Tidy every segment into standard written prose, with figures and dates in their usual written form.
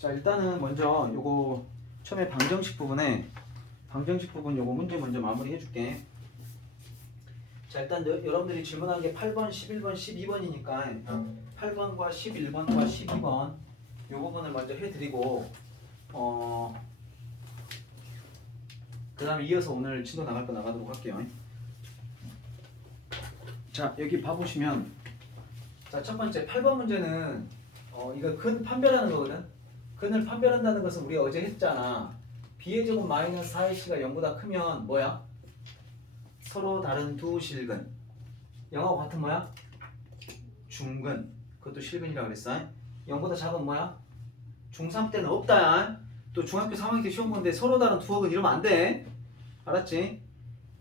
자, 일단은 먼저 요거 처음에 방정식 부분 요거 문제 먼저 마무리 해줄게. 자, 일단 여러분들이 질문한 게 8번, 11번, 12번이니까 8번과 11번과 12번 요 부분을 먼저 해드리고 그 다음에 이어서 오늘 진도 나갈 거 나가도록 할게요. 자, 여기 봐보시면 자, 첫 번째 8번 문제는 이거 근 판별하는 거거든. 근을 판별한다는 것은 우리가 어제 했잖아. b의 제곱 마이너스 4ac가 0보다 크면 뭐야? 서로 다른 두 실근. 0하고 같은 뭐야? 중근. 그것도 실근이라고 그랬어. 0보다 작은 뭐야? 중3 때는 없다. 또 중학교 3학년 때 시험 보는데 서로 다른 두 허근 이러면 안 돼. 알았지?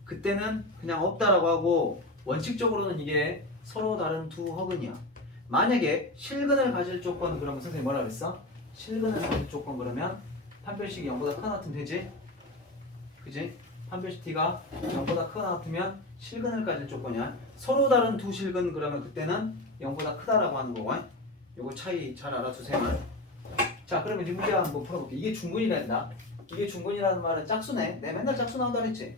그때는 그냥 없다라고 하고 원칙적으로는 이게 서로 다른 두 허근이야. 만약에 실근을 가질 조건 그러면 선생님이 뭐라 그랬어? 실근을 가질 조건 그러면 판별식이 0보다 크거나 같으면 되지? 그지? 판별식 t가 0보다 크거나 같으면 실근을 가질 조건이야. 서로 다른 두 실근 그러면 그때는 0보다 크다라고 하는 거고. 요거 차이 잘 알아두세요. 자, 그러면 이제 문제 한번 풀어볼게. 이게 중근이란다. 이게 중근이라는 말은 짝수네. 내가 맨날 짝수 나온다 그랬지?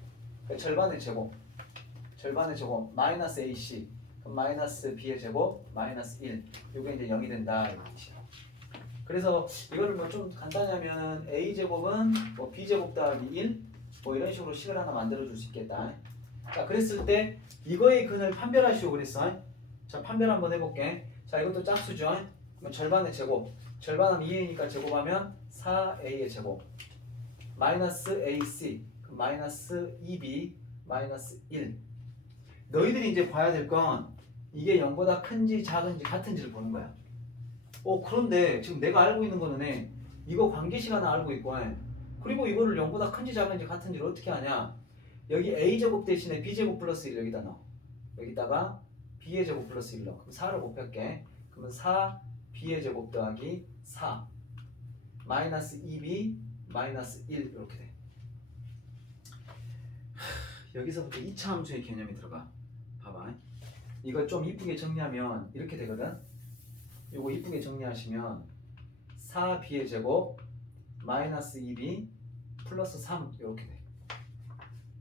절반의 제곱 마이너스 ac 그럼 마이너스 b의 제곱 마이너스 1 요게 이제 0이 된다 이런 뜻이야. 그래서 이거를 뭐 좀 간단히 하면 a 제곱은 뭐 b 제곱 더하기 1 뭐 이런 식으로 식을 하나 만들어 줄 수 있겠다. 자, 그랬을 때 이거의 근을 판별하시오 그랬어. 자, 판별 한번 해볼게. 자, 이것도 짝수죠. 그럼 절반의 제곱 절반하면 2a니까 제곱하면 4a의 제곱 마이너스 ac 그럼 마이너스 2b 마이너스 1. 너희들이 이제 봐야 될 건 이게 0보다 큰지 작은지 같은지를 보는 거야. 그런데 지금 내가 알고 있는 거는 이거 관계식 하나 알고 있고 그리고 이거를 0보다 큰지 작은지 같은지를 어떻게 하냐. 여기 a제곱 대신에 b제곱 플러스 1 여기다 넣어. 여기다가 b의 제곱 플러스 1 넣어. 그럼 4를 곱할게. 그러면 4b의 제곱 더하기 4 마이너스 2b 마이너스 1 이렇게 돼. 여기서부터 2차 함수의 개념이 들어가. 봐봐. 이걸 좀 이쁘게 정리하면 이렇게 되거든. 요거 이쁘게 정리하시면 4b의 제곱 마이너스 2b 플러스 3 이렇게 돼.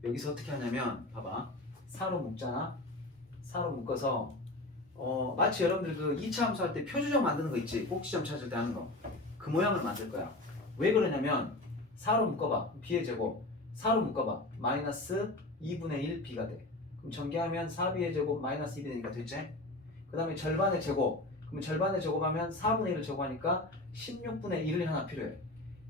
여기서 어떻게 하냐면 봐봐. 4로 묶잖아. 4로 묶어서 마치 여러분들 그 2차 함수 할 때 표주정 만드는 거 있지. 꼭지점 찾을 때 하는 거. 그 모양을 만들 거야. 왜 그러냐면 4로 묶어봐. b의 제곱 4로 묶어봐. 마이너스 2분의 1 b가 돼. 그럼 전개하면 4b의 제곱 마이너스 2b 되니까 됐지? 그 다음에 절반의 제곱 그러면 절반의 제곱하면 4분의 1을 제곱하니까 16분의 1을 하나 필요해.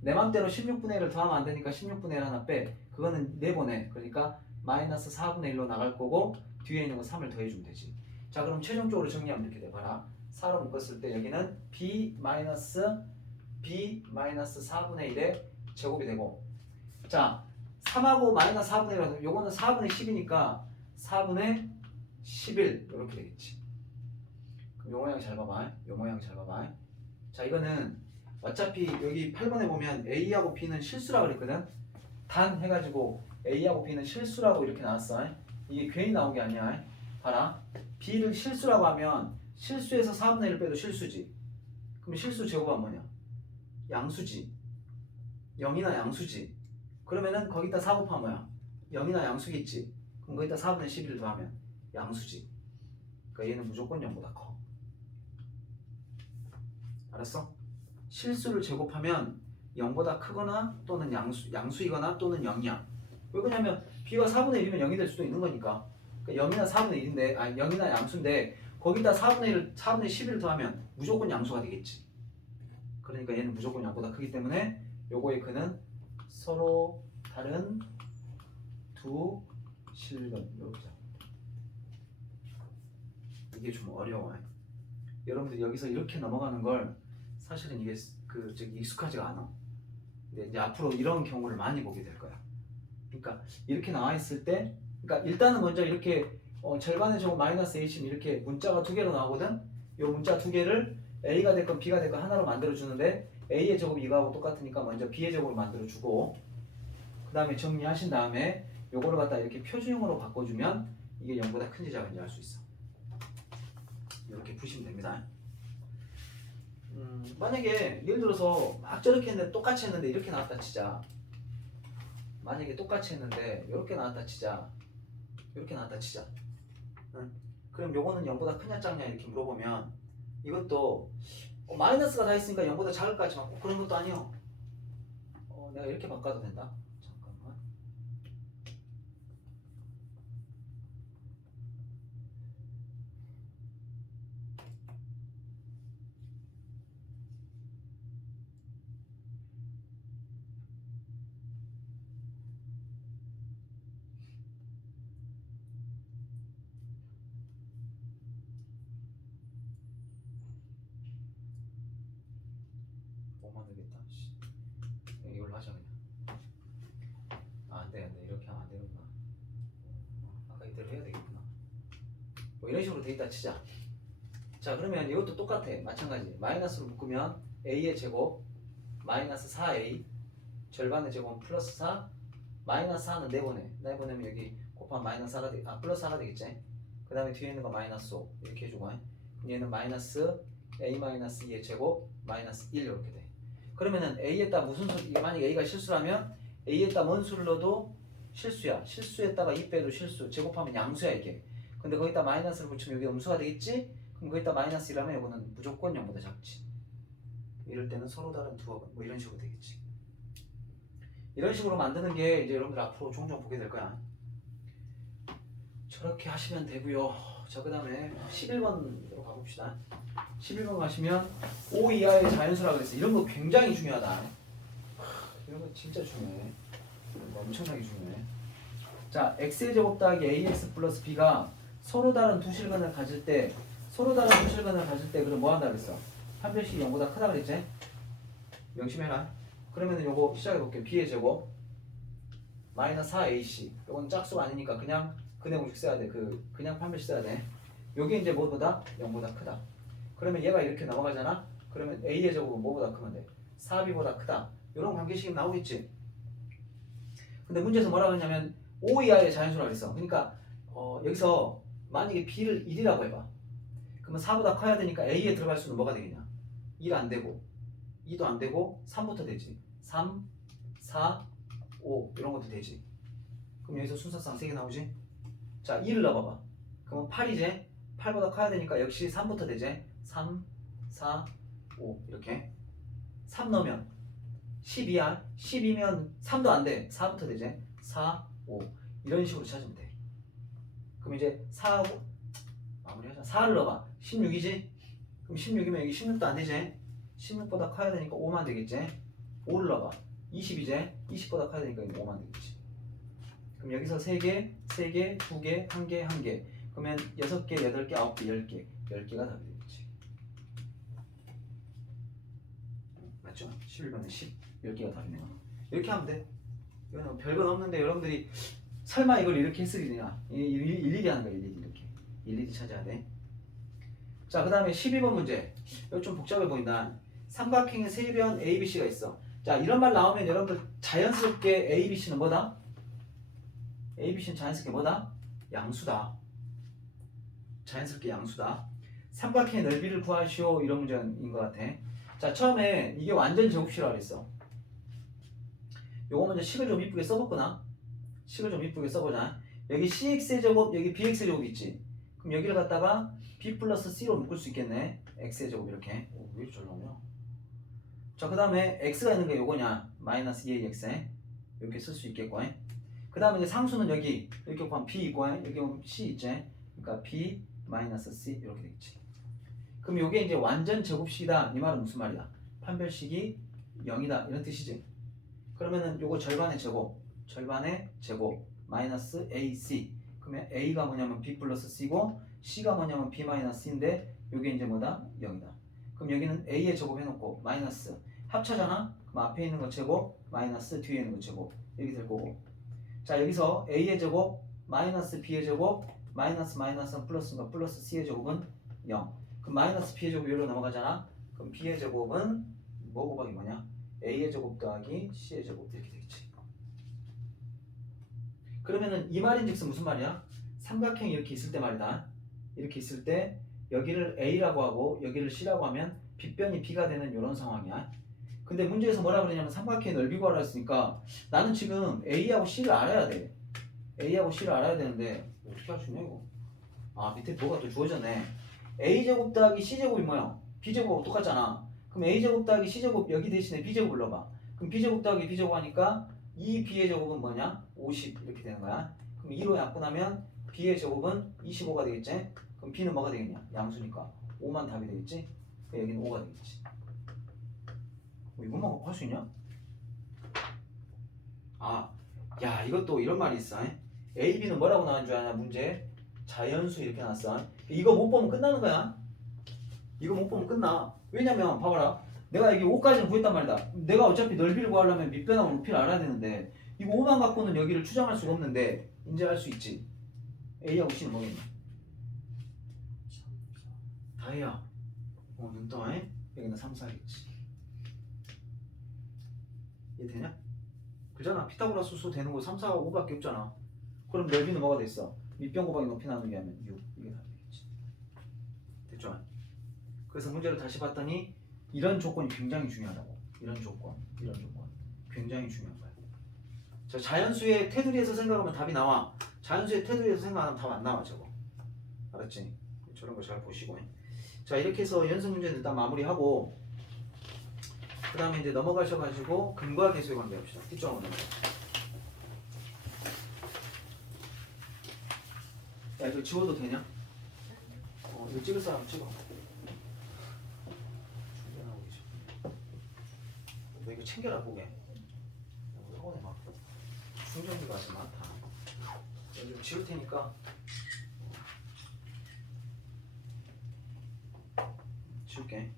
내 맘대로 16분의 1을 더하면 안 되니까 16분의 1 하나 빼. 그거는 내보내. 그러니까 마이너스 4분의 1로 나갈 거고 뒤에 있는 거 3을 더해주면 되지. 자, 그럼 최종적으로 정리하면 이렇게 돼. 봐라. 4로 묶었을 때 여기는 b 마이너스 4분의 1의 제곱이 되고 자 3하고 마이너스 4분의 1 요거는 4분의 10이니까 4분의 11 이렇게 되겠지. 그럼 요 모양 잘 봐봐. 요 모양 잘 봐봐. 자, 이거는 어차피 여기 8번에 보면 A하고 B는 실수라고 그랬거든. 단 해가지고 A하고 B는 실수라고 이렇게 나왔어. 이게 괜히 나온 게 아니야. 봐라. B를 실수라고 하면 실수에서 4분의 1 빼도 실수지. 그럼 실수 제곱은 뭐냐? 양수지. 0이나 양수지. 그러면은 거기다 4 곱하면 뭐야? 0이나 양수겠지. 그럼 거기다 4분의 11 더하면 양수지. 그러니까 얘는 무조건 0보다 커. 알았어? 실수를 제곱하면 0보다 크거나 또는 양수이거나 또는 0이야. 왜 그러냐면 b가 4분의 1이면 0이 될 수도 있는 거니까. 그러니까 0이나 4분의 1인데 아니 0이나 양수인데 거기다 4분의 11을 더하면 무조건 양수가 되겠지. 그러니까 얘는 무조건 0보다 크기 때문에 요거의 근은 서로 다른 두 실근 이렇게 잡니다. 이게 좀 어려워. 여러분들이 여기서 이렇게 넘어가는 걸 사실은 이게 익숙하지가 않아. 근데 이제 앞으로 이런 경우를 많이 보게 될 거야. 그러니까 이렇게 나와 있을 때, 그러니까 일단은 먼저 이렇게 절반의 제곱 마이너스 a심 이렇게 문자가 두 개로 나오거든. 이 문자 두 개를 a가 됐건 b가 됐건 하나로 만들어 주는데 a의 제곱 이거하고 똑같으니까 먼저 b의 제곱을 만들어 주고 그 다음에 정리하신 다음에 요거를 갖다 이렇게 표준형으로 바꿔주면 이게 0보다 큰지 작은지 알 수 있어. 이렇게 푸시면 됩니다. 만약에 예를 들어서 막 저렇게 했는데 똑같이 했는데 이렇게 나왔다 치자. 만약에 똑같이 했는데 이렇게 나왔다 치자. 이렇게 나왔다 치자. 응? 그럼 요거는 0보다 크냐 작냐 이렇게 물어보면 이것도 마이너스가 다 있으니까 0보다 작을 것 같지만 꼭 그런 것도 아니요. 내가 이렇게 바꿔도 된다. 잠깐만. 못 만들겠다. 이걸로 하자 그냥. 안 돼. 이렇게 하면 안 되는구나. 아까 이대로 해야 되겠구나. 뭐 이런 식으로 돼 있다 치자. 자, 그러면 이것도 똑같아. 마찬가지. 마이너스로 묶으면 a의 제곱 마이너스 4a 절반의 제곱 플러스 4 마이너스 4는 내보내면 여기 곱하면 마이너스 4가 플러스 4가 되겠지. 그 다음에 뒤에 있는 거 마이너스 5 이렇게 해주고 얘는 마이너스 a 마이너스 2의 제곱 마이너스 1 이렇게 돼. 그러면은 a에다 무슨 수, 이게 만약에 a가 실수라면 a에다 뭔 수를 넣어도 실수야. 실수에다가 2 빼도 실수. 제곱하면 양수야 이게. 근데 거기다 마이너스를 붙이면 여기 음수가 되겠지? 그럼 거기다 마이너스 1하면 이거는 무조건 0보다 작지. 이럴 때는 서로 다른 두 합은 뭐 이런 식으로 되겠지. 이런 식으로 만드는 게 이제 여러분들 앞으로 종종 보게 될 거야. 저렇게 하시면 되고요. 자, 그 다음에 11번으로 가봅시다. 11번 가시면 5 이하의 자연수라고 그랬어. 이런 거 굉장히 중요하다. 이런 거 진짜 중요해. 엄청나게 중요해. 자, x의 제곱 더하기 ax 플러스 b가 서로 다른 두 실근을 가질 때 그럼 뭐 한다 그랬어? 판별식이 0보다 크다 그랬지? 명심해라. 그러면은 요거 시작해 볼게. b의 제곱 마이너스 4ac. 요건 짝수가 아니니까 그냥 근의 공식 써야 돼. 그냥 판별식 써야 돼. 요게 이제 뭐보다 0보다 크다. 그러면 얘가 이렇게 넘어가잖아. 그러면 a의 제곱은 뭐보다 크면 돼? 4b보다 크다. 요런 관계식이 나오겠지. 근데 문제에서 뭐라고 했냐면 5 이하의 자연수라고 그랬어. 그러니까 여기서 만약에 b를 1이라고 해봐. 그러면 4보다 커야 되니까 a에 들어갈 수는 뭐가 되겠냐? 1 안 되고 2도 안 되고 3부터 되지. 3, 4, 5 이런 것도 되지. 그럼 여기서 순서상 3개 나오지? 자, 2를 넣어봐봐. 그러면 8이지? 8보다 커야 되니까 역시 3부터 되지? 3, 4, 5 이렇게 3 넣으면 12야. 12면 3도 안 돼. 4부터 되지? 4, 5 이런 식으로 찾으면 돼. 그럼 이제 4하고 마무리하자. 4를 넣어봐. 16이지? 그럼 16이면 여기 16도 안 되지? 16보다 커야 되니까 5만 되겠지? 5를 넣어봐. 20이지? 20보다 커야 되니까 5만 되겠지. 그럼 여기서 3개, 3개, 2개, 1개, 1개. 그러면 6개, 8개, 9개, 10개. 10개가 답이 되겠지. 맞죠? 11번에 10. 10개가 답이네요. 이렇게 하면 돼. 이거는 별건 없는데 여러분들이 설마 이걸 이렇게 했으리냐? 일일이 하는 거야. 일일이 이렇게. 일일이 찾아야 돼. 자, 그 다음에 12번 문제. 이거 좀 복잡해 보인다. 삼각형의 세변 ABC가 있어. 자, 이런 말 나오면 여러분들 자연스럽게 ABC는 뭐다? ABC는 자연스럽게 뭐다? 양수다. 자연스럽게 양수다. 삼각형의 넓이를 구하시오. 이런 문제인 것 같아. 자, 처음에 이게 완전 제곱식이라고 그랬어. 요거 먼저 식을 좀 이쁘게 써봤구나. 식을 좀 이쁘게 써보자. 여기 cx의 제곱, 여기 bx의 제곱 있지. 그럼 여기를 갖다가 b 플러스 c로 묶을 수 있겠네. x의 제곱 이렇게. 왜 이렇게 잘 나오냐? 자, 그 다음에 x가 있는 게 요거냐? 마이너스 2ax 이렇게 쓸 수 있겠고. 그 다음에 이제 상수는 여기 이렇게 보면 b 있고 여기 보면 c 있지. 그러니까 b 마이너스 c 이렇게 되겠지. 그럼 요게 이제 완전 제곱식이다. 이 말은 무슨 말이야? 판별식이 0이다 이런 뜻이지. 그러면은 요거 절반의 제곱 마이너스 ac. 그러면 a가 뭐냐면 b 플러스 c고 c가 뭐냐면 b 마이너스 c인데 요게 이제 뭐다? 0이다. 그럼 여기는 a의 제곱 해놓고 마이너스 합차잖아? 그럼 앞에 있는 거 제곱 마이너스 뒤에 있는 거 제곱 이렇게 될 거고. 자, 여기서 a의 제곱 마이너스 b의 제곱 마이너스 마이너스 플러스인가 플러스 c의 제곱은 0. 그럼 마이너스 b의 제곱이 여기로 넘어가잖아? 그럼 b의 제곱은 뭐 곱하기 뭐냐? a의 제곱 더하기 c의 제곱 이렇게 되겠지. 그러면은 이 말인즉슨 무슨 말이야? 삼각형이 이렇게 있을 때 말이다. 이렇게 있을 때 여기를 a라고 하고 여기를 c라고 하면 빗변이 b가 되는 이런 상황이야. 근데 문제에서 뭐라 그러냐면 삼각형의 넓이 구하라 했으니까 나는 지금 A하고 C를 알아야 돼. A하고 C를 알아야 되는데 어떻게 할 수 있냐 이거. 아 밑에 뭐가 또 주어졌네. A제곱 더하기 C제곱이 뭐야? B제곱하고 똑같잖아. 그럼 A제곱 더하기 C제곱 여기 대신에 B제곱 불러봐. 그럼 B제곱 더하기 B제곱 하니까 이 B의 제곱은 뭐냐? 50 이렇게 되는 거야. 그럼 2로 약분하면 B의 제곱은 25가 되겠지? 그럼 B는 뭐가 되겠냐? 양수니까 5만 답이 되겠지? 그럼 여기는 5가 되겠지. 이것만 갖고 할 수 있냐? 아, 야 이것도 이런 말이 있어. A, B는 뭐라고 나온 줄 아냐 문제? 자연수 이렇게 나왔어. 이거 못 보면 끝나는 거야. 이거 못 보면 끝나. 왜냐면 봐봐라. 내가 여기 5까지는 구했단 말이다. 내가 어차피 넓이를 구하려면 밑변하고 높이를 알아야 되는데 이거 5만 갖고는 여기를 추정할 수가 없는데 이제 할 수 있지. A하고 C는 뭐겠냐? 다혜야. 눈 떠. 여기는 3, 4겠지. 이해되냐? 그잖아. 피타고라스 수 되는 거 3, 4, 5밖에 없잖아. 그럼 넓이는 뭐가 됐어? 밑변 곱하기 높이 나누기 하면 6. 이게 답이 되겠지. 됐죠? 그래서 문제를 다시 봤더니 이런 조건이 굉장히 중요하다고. 이런 조건. 굉장히 중요한 거야. 자, 자연수의 테두리에서 생각하면 답이 나와. 자연수의 테두리에서 생각하면 답 안 나와 저거. 알았지? 저런 거 잘 보시고. 자, 이렇게 해서 연습 문제는 일단 마무리하고 그 다음에 이제 넘어가셔가지고 근과 계수의 관계 합시다. T점으로. 야 이거 지워도 되냐? 이거 찍을 사람 찍어. 충전하고 계셔. 너 이거 챙겨라 보게. 학원에 막 충전기가 아주 많다. 여기 좀 지울 테니까 지울게.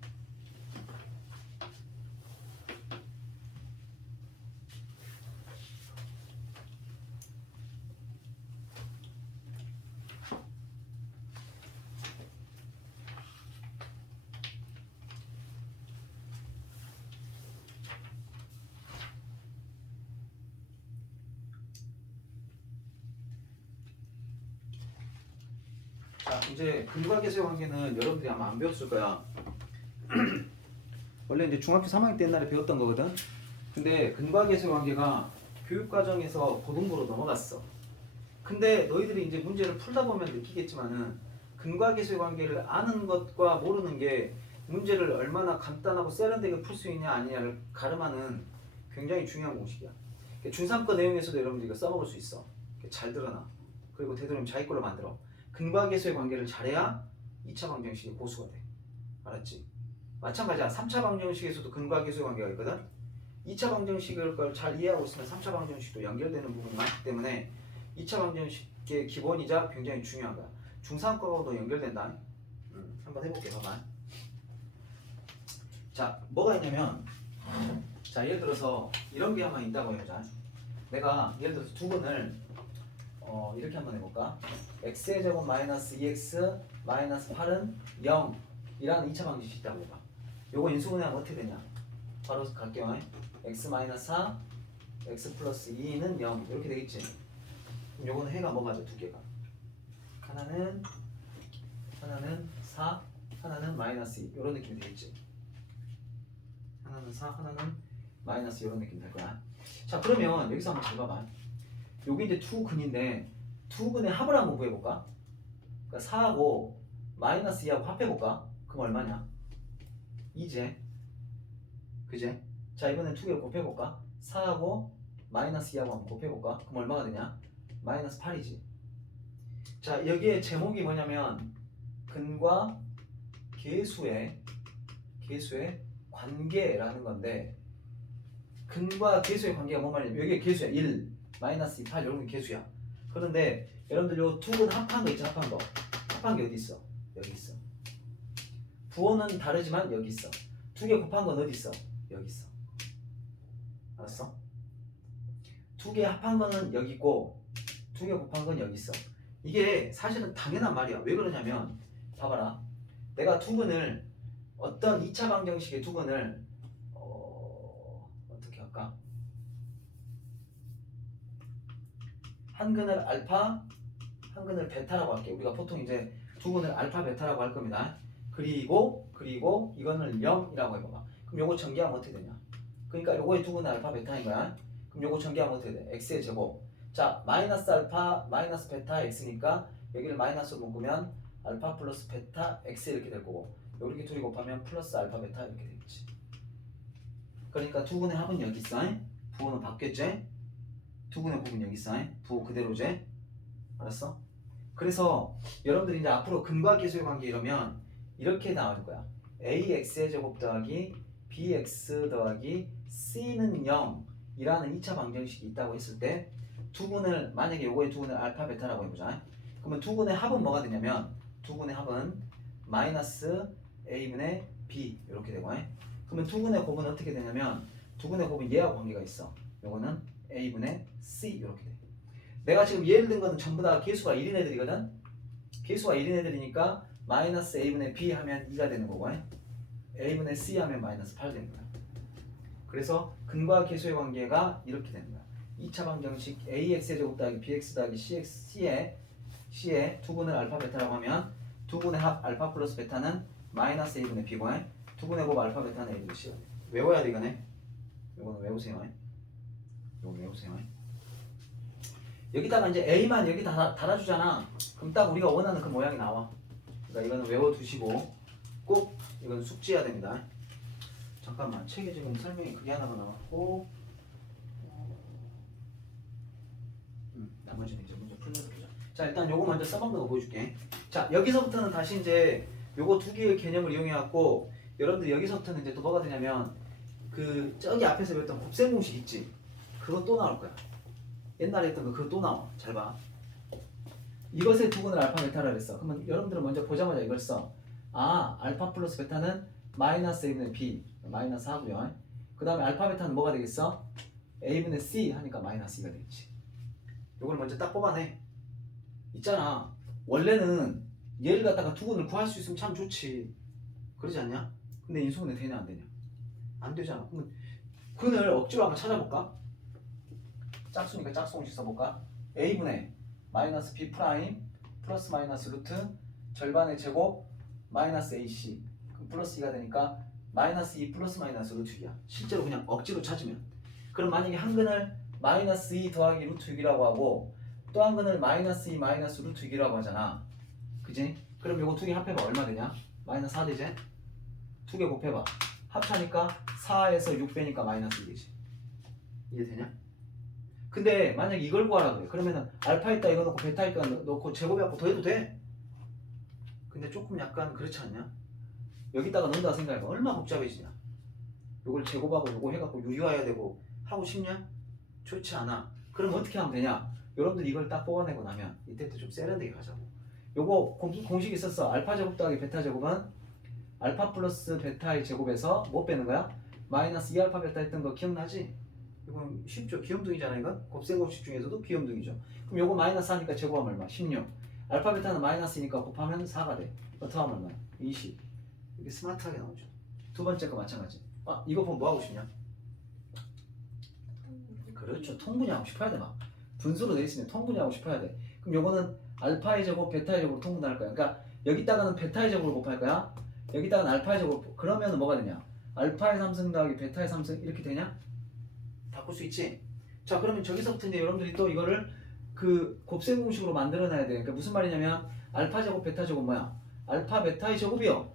자, 이제 근과 계수의 관계는 여러분들이 아마 안 배웠을 거야. 원래 이제 중학교 3학년 때 옛날에 배웠던 거거든. 근데 근과 계수의 관계가 교육과정에서 고등부로 넘어갔어. 근데 너희들이 이제 문제를 풀다 보면 느끼겠지만은 근과 계수의 관계를 아는 것과 모르는 게 문제를 얼마나 간단하고 세련되게 풀 수 있냐 아니냐를 가름하는 굉장히 중요한 공식이야. 중3거 내용에서도 여러분들 이거 써먹을 수 있어. 잘 들어놔. 그리고 되도록이면 자기 걸로 만들어. 근과 계수의 관계를 잘해야 2차 방정식이 고수가 돼. 알았지? 마찬가지야. 3차 방정식에서도 근과 계수의 관계가 있거든. 2차 방정식을 잘 이해하고 있으면 3차 방정식도 연결되는 부분이 많기 때문에 2차 방정식의 기본이자 굉장히 중요한 거야. 중3과도 연결된다. 한번 해볼게. 봐봐. 자, 뭐가 있냐면 자, 예를 들어서 이런 게 한번 있다고 해보자. 내가 예를 들어서 두 분을 이렇게 한번 해볼까? x의 제곱 마이너스 2x 마이너스 8은 0 이라는 2차 방정식이 있다고 해봐. 요거 인수분해하면 어떻게 되냐? 바로 갈게요. x 마이너스 4 x 플러스 2는 0 이렇게 되겠지. 그럼 요거는 해가 뭐가 돼? 두 개가. 하나는 4 하나는 마이너스 2 이런 느낌이 되겠지. 하나는 4 하나는 마이너스 이런 느낌 될 거야. 자, 그러면 여기서 한번 잘 봐봐. 여기 이제 두 근인데 두 근의 합을 한번 구해볼까? 그러니까 4하고 마이너스 2하고 합해볼까? 그럼 얼마냐? 2제. 그제? 자, 이번엔 두 개 곱해볼까? 4하고 마이너스 2하고 한번 곱해볼까? 그럼 얼마가 되냐? 마이너스 8이지. 자, 여기에 제목이 뭐냐면 근과 계수의 관계라는 건데 근과 계수의 관계가 뭔 말이냐면 여기에 계수야. 1, 마이너스 2, 8 이런 게 계수야. 그런데 여러분들 요 두 근 합한 거 있죠? 합한 거. 합한 게 어디 있어? 여기 있어. 부호는 다르지만 여기 있어. 두 개 곱한 건 어디 있어? 여기 있어. 알았어? 두 개 합한 거는 여기 있고 두 개 곱한 건 여기 있어. 이게 사실은 당연한 말이야. 왜 그러냐면 봐봐라. 내가 두 근을 어떤 2차 방정식의 두 근을 어떻게 할까? 한 근을 알파, 한 근을 베타라고 할게. 우리가 보통 이제 두 근을 알파, 베타라고 할 겁니다. 그리고 이거는 0이라고 해봐봐. 그럼 요거 전개하면 어떻게 되냐? 그러니까 요거의 두근은 알파 베타인 거야. 그럼 요거 전개하면 어떻게 돼? x의 제곱. 자, 마이너스 알파 마이너스 베타 x니까 여기를 마이너스로 묶으면 알파 플러스 베타 x 이렇게 될 거고, 이렇게 둘이 곱하면 플러스 알파 베타 이렇게 되겠지. 그러니까 두근의 합은 여기 있어. 부호는 바뀌었지? 두근의 곱은 여기 있어. 부호 그대로지? 알았어? 그래서 여러분들이 이제 앞으로 근과 계수의 관계 이러면 이렇게 나올 거야. ax의 제곱 더하기 bx 더하기 c는 0이라는 2차 방정식이 있다고 했을 때 두근을, 만약에 요거의 두근을 알파 베타라고 해보자. 그러면 두근의 합은 뭐가 되냐면 두근의 합은 마이너스 a분의 b 이렇게 되고, 그러면 두근의 곱은 어떻게 되냐면 두근의 곱은 얘하고 관계가 있어. 요거는 a분의 c 이렇게 돼. 내가 지금 예를 든 거는 전부 다 개수가 1인 애들이거든. 개수가 1인 애들이니까 마이너스 a분의 b 하면 2가 되는 거고, a분의 c 하면 마이너스 8 되는 거야. 그래서 근과 계수의 관계가 이렇게 되는 거야. 2차 방정식 ax의 제곱 더하기 bx 더하기 c의 두근을 알파 베타라고 하면 두근의 합 알파 플러스 베타는 마이너스 a분의 b고, 두근의 곱 알파 베타는 a분의 c가 돼. 외워야 돼 이거네. 이거는 외우세요. 이거 외우세요. 여기다가 이제 a만 여기 달아주잖아. 그럼 딱 우리가 원하는 그 모양이 나와. 그러니까 이거는 외워두시고 꼭 이건 숙지해야 됩니다. 잠깐만, 책에 지금 설명이 그게 하나가 나왔고, 나머지는 이제 문제 풀면서 보자. 자, 일단 요거 먼저 써먹는 거 보여줄게. 자, 여기서부터는 다시 이제 요거 두 개의 개념을 이용해갖고 여러분들 여기서부터는 이제 또 뭐가 되냐면 그 저기 앞에서 배웠던 곱셈 공식 있지? 그거 또 나올 거야. 옛날에 했던 거 그거 또 나와. 잘 봐. 이것의 두근을 알파 베타라 그랬어. 그러면 여러분들은 먼저 보자마자 이걸 써. 아, 알파 플러스 베타는 마이너스 a분의 b 마이너스 하고요. 그 다음에 알파 베타는 뭐가 되겠어? a분의 c 하니까 마이너스 2가 되겠지. 요걸 먼저 딱 뽑아내. 있잖아, 원래는 얘를 갖다가 두근을 구할 수 있으면 참 좋지, 그러지 않냐? 근데 인수분해 되냐 안 되냐? 안 되잖아. 그러면 근을 억지로 한번 찾아볼까? 짝수니까 짝수 공식 써볼까? a분의 마이너스 b 프라임 플러스 마이너스 루트 절반의 제곱 마이너스 ac, 그럼 플러스 2가 되니까 마이너스 2 플러스 마이너스 루트 2야. 실제로 그냥 억지로 찾으면. 그럼 만약에 한 근을 마이너스 2 더하기 루트 6이라고 하고 또 한 근을 마이너스 2 마이너스 루트 6이라고 하잖아. 그지? 그럼 요거 두 개 합해봐. 얼마 되냐? 마이너스 4 되지? 두 개 곱해봐. 합차니까 4에서 6 빼니까 마이너스 2되지. 이해되냐? 근데 만약에 이걸 구하라 그래. 그러면은 알파 있다 이거 넣고 베타 있다 넣고 제곱해갖고 더해도 돼. 근데 조금 약간 그렇지 않냐? 여기다가 넣는다 생각해봐. 얼마나 복잡해지냐? 요걸 제곱하고 요거 해갖고 유효해야 되고 하고 싶냐? 좋지 않아. 그럼 어떻게 하면 되냐? 여러분들 이걸 딱 뽑아내고 나면 이때부터 좀 세련되게 가자고. 요거 공식이 있었어. 알파 제곱 더하기 베타 제곱은 알파 플러스 베타의 제곱에서 뭐 빼는 거야? 마이너스 2알파 베타 했던 거 기억나지? 이건 쉽죠. 귀염둥이잖아 이거. 곱셈 공식 중에서도 귀염둥이죠. 그럼 요거 마이너스 하니까 제곱하면 얼마? 16. 알파 베타는 마이너스니까 곱하면 4가 돼. 더하면 얼마? 20. 이게 스마트하게 나오죠. 두 번째 거 마찬가지. 아, 이거 보면 뭐 하고 싶냐? 그렇죠. 통분해하고 싶어야 돼. 막 분수로 돼 있으면 통분해하고 싶어야 돼. 그럼 요거는 알파의 제곱 베타의 제곱으로 통분할 거야. 그러니까 여기다가는 베타의 제곱을 곱할 거야. 여기다가는 알파의 제곱. 그러면 뭐가 되냐? 알파의 3승 더하기 베타의 3승 이렇게 되냐? 바꿀 수 있지. 자, 그러면 저기서부터 이제 여러분들이 또 이거를 그 곱셈 공식으로 만들어놔야 돼. 그러니까 무슨 말이냐면 알파 제곱 베타 제곱 뭐야? 알파 베타의 제곱이요.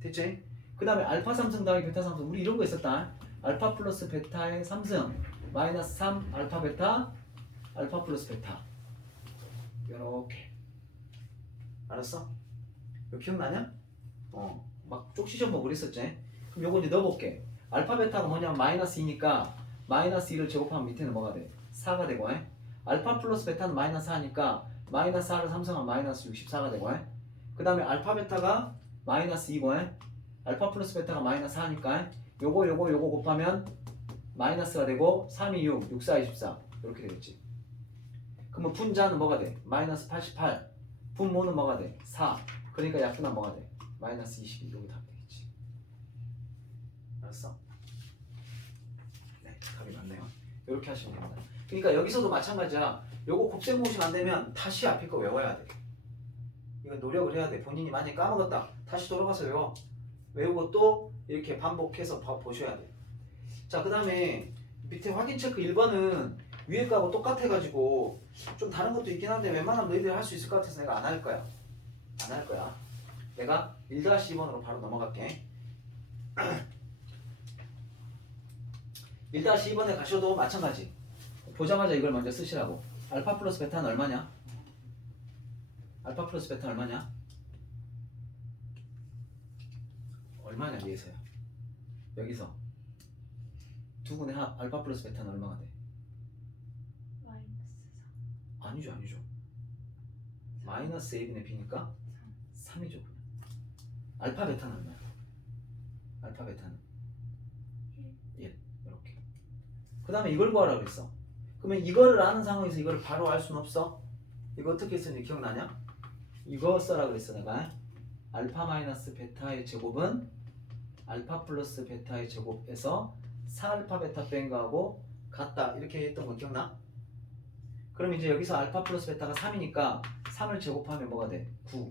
됐지? 그 다음에 알파 3승 더하기 베타 3승. 우리 이런 거 있었다. 알파 플러스 베타의 3승 마이너스 3 알파 베타 알파 플러스 베타. 요렇게. 알았어? 이거 기억나냐? 막 쪽 시점 보고 그랬었지? 그럼 요거 이제 넣어볼게. 알파 베타가 뭐냐면 마이너스 2니까 마이너스 2를 제곱하면 밑에는 뭐가 돼? 4가 되고, 알파 플러스 베타는 마이너스 4니까 마이너스 4를 3승하면 마이너스 64가 되고, 그 다음에 알파 베타가 마이너스 2고, 알파 플러스 베타가 마이너스 4니까 요거 곱하면 마이너스가 되고 3, 2, 6, 6, 4, 24 이렇게 되겠지. 그러면 분자는 뭐가 돼? 마이너스 88. 분모는 뭐가 돼? 4. 그러니까 약분하면 뭐가 돼? 마이너스 22. 이렇게 답이 되겠지. 알았어? 네, 답이 맞네요. 이렇게 하시면 됩니다. 그러니까 여기서도 마찬가지야. 요거 곱셈 공식 안 되면 다시 앞에 거 외워야 돼. 이건 노력을 해야 돼. 본인이 만약에 까먹었다. 다시 돌아가서 외워. 외우고 또 이렇게 반복해서 보셔야 돼. 자, 그 다음에 밑에 확인 체크 1번은 위에 거하고 똑같아가지고 좀 다른 것도 있긴 한데 웬만하면 너희들이 할 수 있을 것 같아서 내가 안 할 거야. 안 할 거야. 내가 1-2번으로 바로 넘어갈게. 1-2번에 가셔도 마찬가지. 보자마자 이걸 먼저 쓰시라고. 알파 플러스 베타는 얼마냐? 알파 플러스 베타 얼마냐? 얼마냐 위에서야. 여기서 두 분의 합 알파 플러스 베타는 얼마가 돼? 아니죠, 아니죠. 마이너스 a분의 b니까 3이죠. 그냥. 알파 베타는 얼마야? 알파 베타는 1. 이렇게. 그 다음에 이걸 구하라고 그랬어. 그러면 이거를 아는 상황에서 이걸 바로 알 수는 없어. 이거 어떻게 쓰는지 기억나냐? 이거 써라 그랬어 내가. 알파 마이너스 베타의 제곱은 알파 플러스 베타의 제곱에서 4알파 베타 뺀 거하고 같다 이렇게 했던 거 기억나? 그럼 이제 여기서 알파 플러스 베타가 3이니까 3을 제곱하면 뭐가 돼? 9.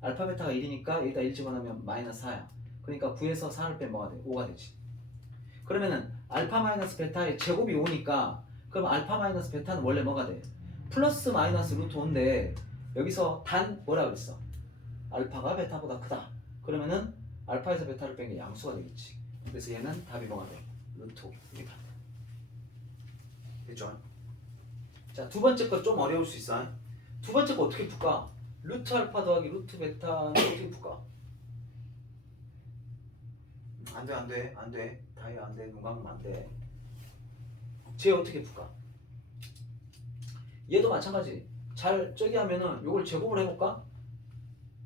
알파 베타가 1이니까 여기다 1 집어넣으면 마이너스 4야. 그러니까 9에서 4를 빼면 뭐가 돼? 5가 되지. 그러면은 알파 마이너스 베타의 제곱이 5니까 그럼 알파 마이너스 베타는 원래 뭐가 돼? 플러스 마이너스 루트 5인데 여기서 단 뭐라 그랬어? 알파가 베타보다 크다. 그러면은 알파에서 베타를 뺀 게 양수가 되겠지. 그래서 얘는 답이 뭐가 돼? 루트 5. 이게 답. 됐죠? 자, 두 번째 거 좀 어려울 수 있어. 두 번째 거 어떻게 풀까? 루트 알파 더하기 루트 베타는 어떻게 풀까? 안 돼, 안 돼, 안 돼. 다이어 안 돼. 눈 감으면 안 돼. 쟤 어떻게 풀까? 얘도 마찬가지. 잘 저기 하면은 요걸 제곱을 해볼까?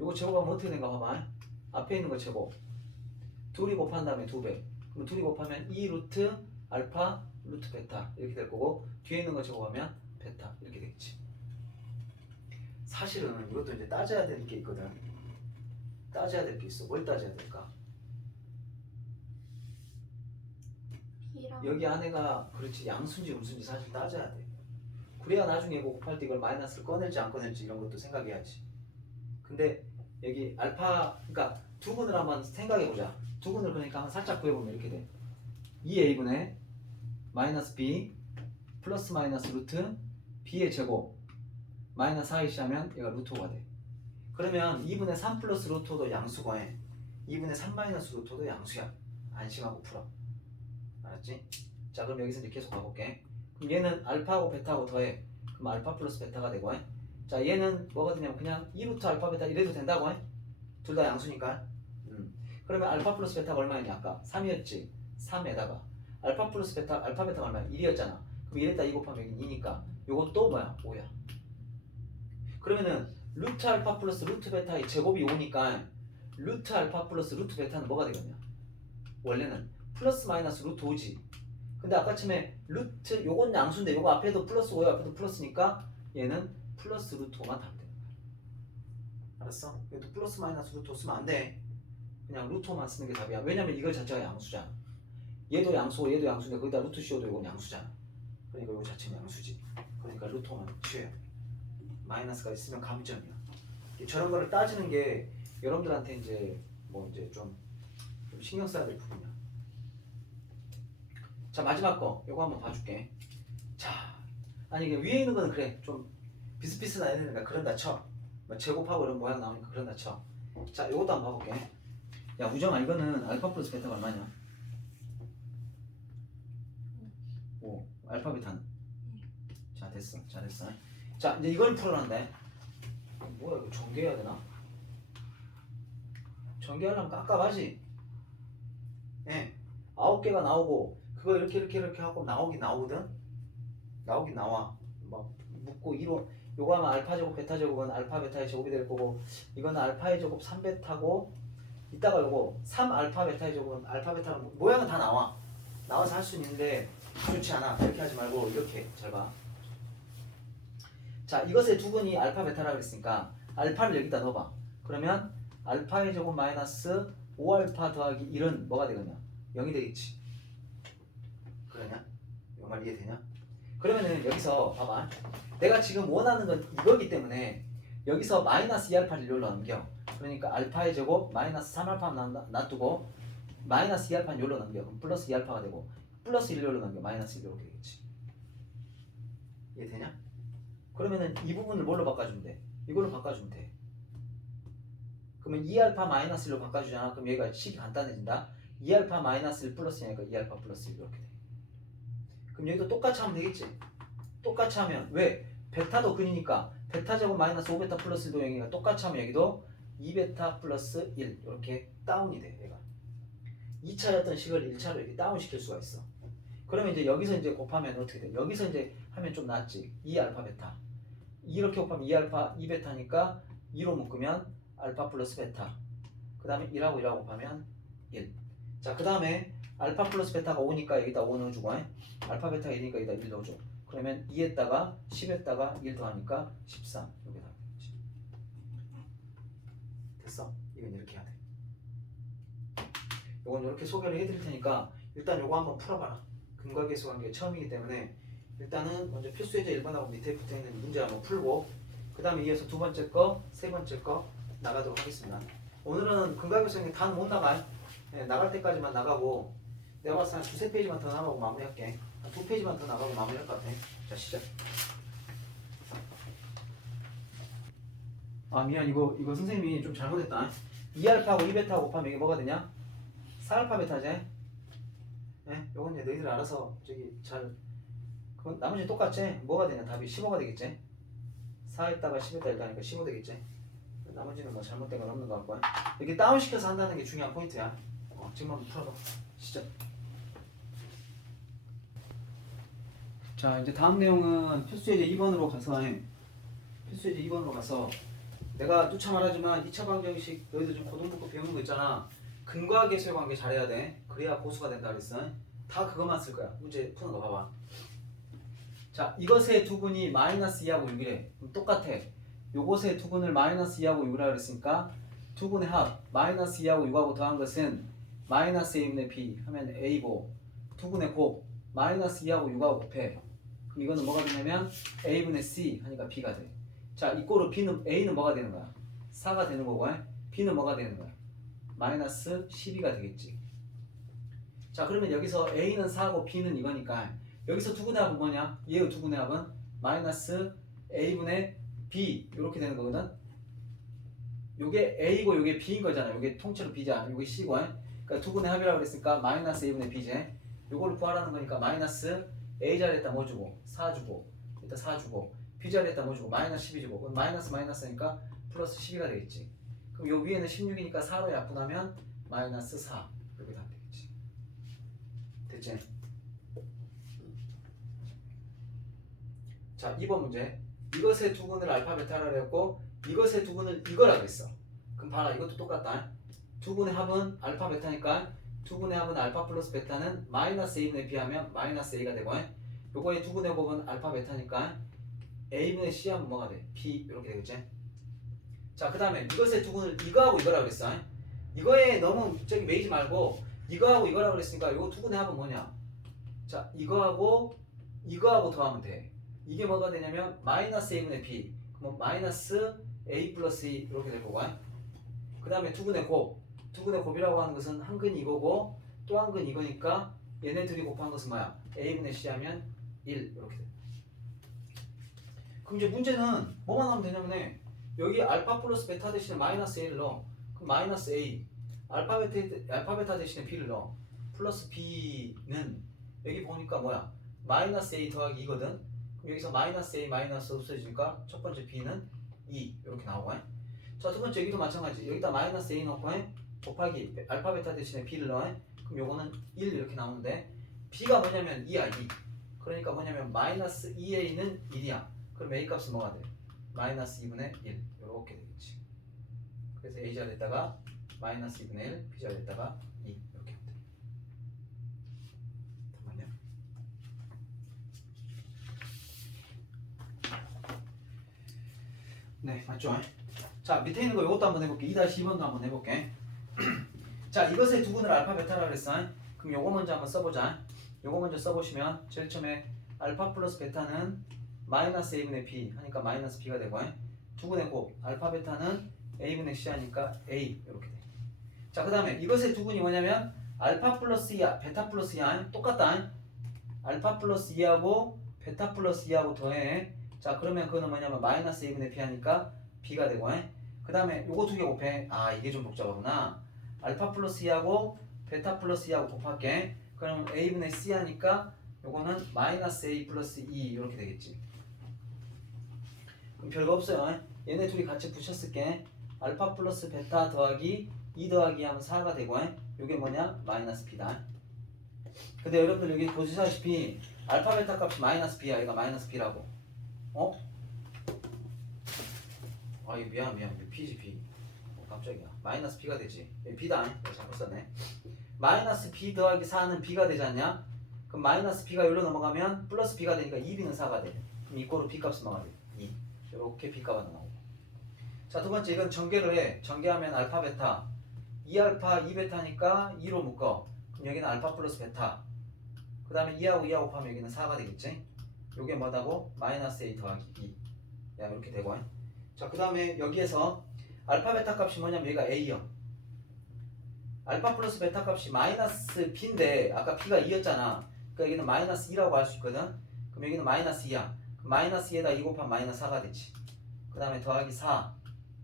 요거 제곱하면 어떻게 된가 봐봐. 앞에 있는 거 제곱. 둘이 곱한 다음에 2배. 그럼 둘이 곱하면 2 루트 알파 루트 베타 이렇게 될 거고 뒤에 있는 거 제곱하면 베타 이렇게 되겠지. 사실은 이것도 이제 따져야 될 게 있거든. 따져야 될 게 있어. 뭘 따져야 될까? 여기 안에가 그렇지 양수인지 음수인지 사실 따져야 돼. 그래야 나중에 이거 곱할 때 이걸 마이너스를 꺼낼지 안 꺼낼지 이런 것도 생각해야지. 근데 여기 알파 그러니까 두근을 한번 생각해보자. 두근을 그러니까 한번 살짝 구해보면 이렇게 돼. 2a분의 마이너스 b 플러스 마이너스 루트 b의 제곱 마이너스 4이시 하면 얘가 루트 5가 돼. 그러면 2분의 3 플러스 루트 5도 양수가 해. 2분의 3 마이너스 루트 5도 양수야. 안심하고 풀어. 알았지? 자, 그럼 여기서 이제 계속 가볼게. 그럼 얘는 알파하고 베타하고 더해. 그럼 알파 플러스 베타가 되고 해. 자, 얘는 뭐가 되냐면 그냥 2루트 알파 베타 이래도 된다고 해. 둘 다 양수니까. 그러면 알파 플러스 베타가 얼마였냐? 아까 3이었지. 3에다가 알파 플러스 베타 알파 베타가 얼마야? 1이었잖아. 그럼 1에다 2 곱하면 여기 2니까 요것도 뭐야? 5야. 그러면은 루트 알파 플러스 루트 베타의 제곱이 5니까 루트 알파 플러스 루트 베타는 뭐가 되겠냐? 원래는 플러스 마이너스 루트 5지. 근데 아까쯤에 루트 요건 양수인데 요거 앞에도 플러스 5야 앞에도 플러스니까 얘는 플러스 루트 5만 답이 되는 거야. 알았어? 얘도 플러스 마이너스 루트 5 쓰면 안 돼. 그냥 루트 5만 쓰는 게 답이야. 왜냐면 이거 자체가 양수잖아. 얘도 양수고 얘도 양수인데 거기다 루트 씌워도 이건 양수잖아. 그러니까 이거 자체는 양수지. 그러니까 루트 5만 취해요. 마이너스가 있으면 감점이야. 저런 거를 따지는 게 여러분들한테 이제 뭐 이제 좀 신경 써야 될 부분이야. 자, 마지막 거 요거 한번 봐줄게. 자, 아니 이게 위에 있는 거는 그래 좀 비슷비슷한 애들이니까 그런다 쳐. 뭐 제곱하고 이런 모양 나오니까 그런다 쳐. 자, 요것도 한번 봐볼게. 야, 우정아 이거는 알파 플러스 베타가 얼마냐? 5. 알파 베타는? 자, 됐어. 잘했어. 자, 이제 이걸 풀어낸다. 뭐야 이거 전개해야 되나? 전개하려면 깝깝하지? 예. 9개가 나오고 그거 이렇게 하고 나오긴 나오거든? 나오긴 나와. 막 묶고 이론 요거 하면 알파 제곱 베타 제곱은 알파 베타의 제곱이 될 거고 이거는 알파의 제곱 3베타고 이따가 요거 3 알파 베타의 제곱은 알파 베타는 모양은 다 나와. 나와서 할 수 있는데 좋지 않아. 이렇게 하지 말고 이렇게 잘 봐. 자, 이것의 두근이 알파 베타라 그랬으니까 알파를 여기다 넣어봐. 그러면 알파의 제곱 마이너스 5알파 더하기 1은 뭐가 되겠냐? 0이 되겠지. 그러냐? 이 말 이해되냐? 그러면은 여기서 봐봐. 내가 지금 원하는 건 이거기 때문에 여기서 마이너스 2알파를 일로 넘겨. 그러니까 알파의 제곱 마이너스 3알파 놔두고 마이너스 2알파는 여기로 넘겨. 그럼 플러스 2알파가 되고 플러스 1을 여기로 넘겨. 마이너스 1 이렇게 되겠지. 이해되냐? 그러면은 이 부분을 뭘로 바꿔주면 돼? 이걸로 바꿔주면 돼. 그러면 2알파 마이너스 1로 바꿔주잖아. 그럼 얘가 식이 간단해진다. 2알파 마이너스 1 플러스 1이니까 2알파 플러스 1 이렇게 돼. 그럼 여기도 똑같이 하면 되겠지? 똑같이 하면 왜? 베타도 근이니까 베타 제곱 마이너스 5베타 플러스 1도 0이니까 똑같이 하면 여기도 2베타 플러스 1 이렇게 다운이 돼. 얘가 2차였던 식을 1차로 이렇게 다운시킬 수가 있어. 그러면 이제 여기서 이제 곱하면 어떻게 돼? 여기서 이제 하면 좀 낫지. 2알파 베타 이렇게 곱하면 2알파 2베타니까 2로 묶으면 알파 플러스 베타 그 다음에 1하고 1하고 곱하면 1. 자, 그 다음에 알파 플러스 베타가 5니까 여기다 5 넣어주고 알파 베타가 1이니까 여기다 1 넣어줘. 그러면 2에다가 10에다가 1 더하니까 13 이렇게 다 되겠지. 됐어? 이건 이렇게 해야 돼. 이건 이렇게 소개를 해드릴 테니까 일단 요거 한번 풀어봐라. 근과계수 관계 처음이기 때문에 일단은 먼저 필수 예제 1번하고 밑에 붙어있는 문제 한번 풀고 그 다음에 이어서 두 번째 거, 세 번째 거 나가도록 하겠습니다. 오늘은 근과계수 관계 다 못 나가. 네, 나갈 때까지만 나가고 내가 봤을 때 한 두세 페이지만 더 나가고 마무리할게. 한 두 페이지만 더 나가고 마무리할 것 같아. 자, 시작. 아, 미안. 이거 선생님이 좀 잘못했다. 2알파하고 2베타 곱하면 이게 뭐가 되냐? 4알파 베타지? 네? 요건 이제 너희들 알아서 그건 나머지 똑같지? 뭐가 되냐? 답이 15가 되겠지? 4에다가 10에다 일다니까 15 되겠지? 나머지는 뭐 잘못된 건 없는 것 같고 이렇게 다운시켜서 한다는 게 중요한 포인트야. 지금 한번 풀어봐. 시작. 자, 이제 다음 내용은 필수예제 2번으로 가서 내가 누차 말하지만 2차 방정식 너희들 좀 고등부급 배우는 거 있잖아. 근과 계수의 관계 잘해야 돼. 그래야 고수가 된다 그랬어. 다 그것만 쓸 거야. 문제 푸는 거 봐봐. 자, 이것의 두근이 마이너스 2하고 6이래. 그럼 똑같아. 요것의 두근을 마이너스 2하고 6이라 그랬으니까 두근의 합 마이너스 2하고 6하고 더한 것은 마이너스 a분의 b 하면 a고 두근의 곱 마이너스 2하고 6하고 곱해. 그럼 이거는 뭐가 되냐면 a분의 c 하니까 b가 돼. 자, 이꼴로 a는 뭐가 되는 거야? 4가 되는 거고 b는 뭐가 되는 거야? 마이너스 12가 되겠지. 자, 그러면 여기서 a는 4고 b는 이거니까 여기서 두근의 합은 뭐냐? 얘의 두근의 합은 마이너스 a분의 b 이렇게 되는 거거든. 요게 a고 요게 b인 거잖아. 요게 통째로 b잖아. 요게 c고 그러니까 두근의 합이라고 그랬으니까 마이너스 a분의 b제. 요거를 구하라는 거니까 마이너스 a 자리에다 뭐 주고 4 주고 일단 4 주고 b 자리에다 뭐 주고 마이너스 12 주고 마이너스 마이너스니까 플러스 12가 되겠지. 그럼 요 위에는 16이니까 4로 약분하면 마이너스 4 이렇게 답 되겠지. 됐지? 자, 2번 문제. 이것의 두근을 알파 베타라 그랬고 이것의 두근을 이거라 그랬어. 그럼 봐라, 이것도 똑같다. 두근의 합은 알파 베타니까 두근의 합은 알파 플러스 베타는 마이너스 a분의 b 하면 마이너스 a가 되고 요거의 두근의 곱은 알파 베타니까 a분의 c 하면 뭐가 돼? b 이렇게 되겠지. 자, 그 다음에 이것의 두근을 이거하고 이거라 그랬어. 이거에 너무 저기 매이지 말고 이거하고 이거라 그랬으니까 요거 두근의 합은 뭐냐? 자, 이거하고 더하면 돼. 이게 뭐가 되냐면 마이너스 a분의 b 그럼 마이너스 a 플러스 2 이렇게 될 거고 그 다음에 두근의 곱이라고 하는 것은 한 근이 이거고 또 한 근 이거니까 얘네 둘이 곱한 것은 뭐야? a분의 c 하면 1 이렇게 돼. 그럼 이제 문제는 뭐만 하면 되냐면 여기 알파 플러스 베타 대신에 마이너스 a를 넣어. 그럼 마이너스 a 알파 베타 대신에 b를 넣어. 플러스 b는 여기 보니까 뭐야? 마이너스 a 더하기 2거든. 그럼 여기서 마이너스 a 마이너스 없어지니까 첫 번째 b는 2 이렇게 나오고 자, 두 번째 여기도 마찬가지. 여기다 마이너스 a 넣고 곱하기 알파 베타 대신에 b를 넣어. 그럼 요거는 1 이렇게 나오는데 b가 뭐냐면 2야 2. 그러니까 뭐냐면 마이너스 2a는 1이야. 그럼 a 값은 뭐가 돼? 마이너스 2분의 1 이렇게 되겠지. 그래서 a 자리에다가 마이너스 2분의 1 b 자리에다가 2 이렇게 하면 돼. 잠깐만요. 네, 맞죠? 자, 밑에 있는 거 이것도 한번 해볼게. 2-2번도 한번 해볼게. 자, 이것의 두근을 알파 베타라 그랬어. 그럼 요거 먼저 한번 써보자. 요거 먼저 써보시면 제일 처음에 알파 플러스 베타는 마이너스 a분의 b 하니까 마이너스 b가 되고 두근의 곱 알파 베타는 a분의 c 하니까 a 이렇게 돼. 자, 그 다음에 이것의 두근이 뭐냐면 알파 플러스 2야 베타 플러스 2야 똑같다. 알파 플러스 2하고 베타 플러스 2하고 더해. 자, 그러면 그거는 뭐냐면 마이너스 a분의 b 하니까 b가 되고, 그 다음에 요거 두 개 곱해. 아, 이게 좀 복잡하구나. 알파 플러스 2하고 베타 플러스 2하고 곱할게. 그럼 a분의 c 하니까 요거는 마이너스 a 플러스 2 이렇게 되겠지. 그럼 별거 없어요. 얘네 둘이 같이 붙였을게. 알파 플러스 베타 더하기 2 더하기 하면 4가 되고, 요게 뭐냐? 마이너스 b다. 근데 여러분들 여기 보시다시피 알파 베타 값이 마이너스 b야. 얘가 마이너스 b라고. 아이 미안 이거 b지 b. 깜짝이야. 마이너스 b가 되지. b다. 잘못 썼네. 마이너스 b 더하기 4는 b가 되지 않냐? 그럼 마이너스 b가 여기로 넘어가면 플러스 b가 되니까 2b는 4가 돼. 그럼 이거로 b 값은 뭐가 돼? 2. 이렇게 b 값은 나오고. 자, 두 번째 이건 전개를 해. 전개하면 알파 베타 2알파 2베타니까 2로 묶어. 그럼 여기는 알파 플러스 베타. 그 다음에 2하고 2하고 곱하면 여기는 4가 되겠지. 요게 뭐다고? 마이너스 a 더하기 2. 야, 이렇게 되고. 자, 그 다음에 여기에서 알파 베타 값이 뭐냐면 여기가 a요. 알파 플러스 베타 값이 마이너스 b인데 아까 b가 2였잖아. 그러니까 여기는 마이너스 2라고 할 수 있거든. 그럼 여기는 마이너스 2야. 마이너스 2에다 2 곱하면 마이너스 4가 되지. 그 다음에 더하기 4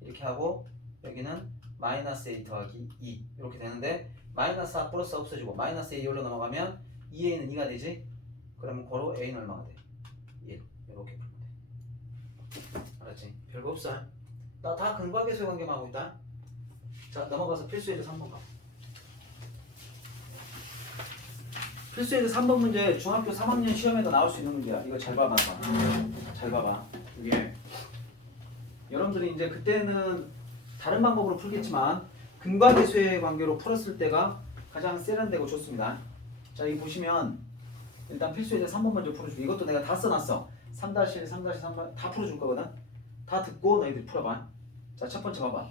이렇게 하고 여기는 마이너스 a 더하기 2 이렇게 되는데 마이너스 4 플러스 없어지고 마이너스 a 여기로 넘어가면 2a는 2가 되지. 그러면 고로 a는 얼마가 돼? 1 이렇게 풀면 돼. 알았지? 별거 없어. 나 다 근과계수의 관계만 하고 있다. 자, 넘어가서 필수예제 3번 가. 필수예제 3번 문제 중학교 3학년 시험에도 나올 수 있는 문제야. 이거 잘 봐봐. 잘 봐봐. 이게 여러분들이 이제 그때는 다른 방법으로 풀겠지만 근과계수의 관계로 풀었을 때가 가장 세련되고 좋습니다. 자, 여기 보시면 일단 필수예제 3번 먼저 풀어줄게. 이것도 내가 다 써놨어. 3-1, 3-3번 다 풀어줄 거거든. 다 듣고 너희들 풀어봐. 자, 첫 번째 봐봐.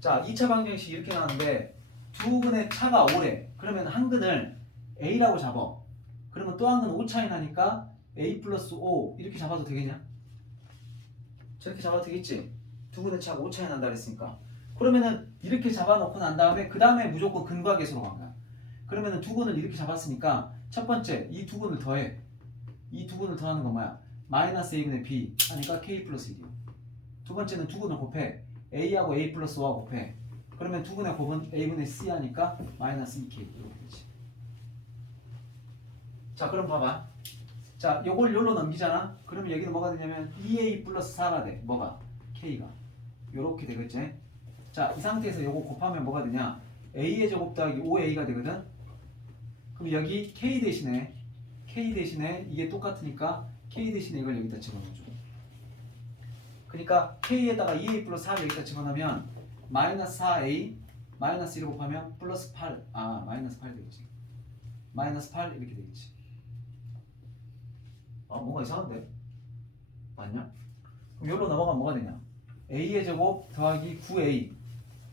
자, 2차 방정식 이렇게 나왔는데 두 근의 차가 5래. 그러면 한 근을 a라고 잡아. 그러면 또 한 근 5차이 나니까 a 플러스 5 이렇게 잡아도 되겠냐? 저렇게 잡아도 되겠지? 두 근의 차가 5차이 난다 그랬으니까. 그러면은 이렇게 잡아놓고 난 다음에 그 다음에 무조건 근과 계수로 간 거야. 그러면은 두 근을 이렇게 잡았으니까 첫 번째 이 두 근을 더해. 이 두 근을 더하는 건 뭐야? 마이너스 a분의 b 하니까 k 플러스 1이야. 두 번째는 두 근을 곱해. a하고 a 플러스 5하고 곱해. 그러면 두 근의 곱은 a분의 c 하니까 마이너스 2k 이렇게 되지. 자, 그럼 봐봐. 자, 요걸 요로 넘기잖아. 그러면 여기는 뭐가 되냐면 2a 플러스 4가 돼. 뭐가? k가. 요렇게 되겠지. 자, 이 상태에서 요거 곱하면 뭐가 되냐? a의 제곱 더하기 5a가 되거든. 그럼 여기 k 대신에 이게 똑같으니까 k 대신에 이걸 여기다 집어넣어줘. 그러니까 k에다가 2a 플러스 4를 여기다 집어넣으면 마이너스 4a 마이너스 1을 곱하면 플러스 8 마이너스 8 되겠지. 마이너스 8 이렇게 되겠지. 뭔가 이상한데? 맞냐? 그럼 여기로 넘어가면 뭐가 되냐? a의 제곱 더하기 9a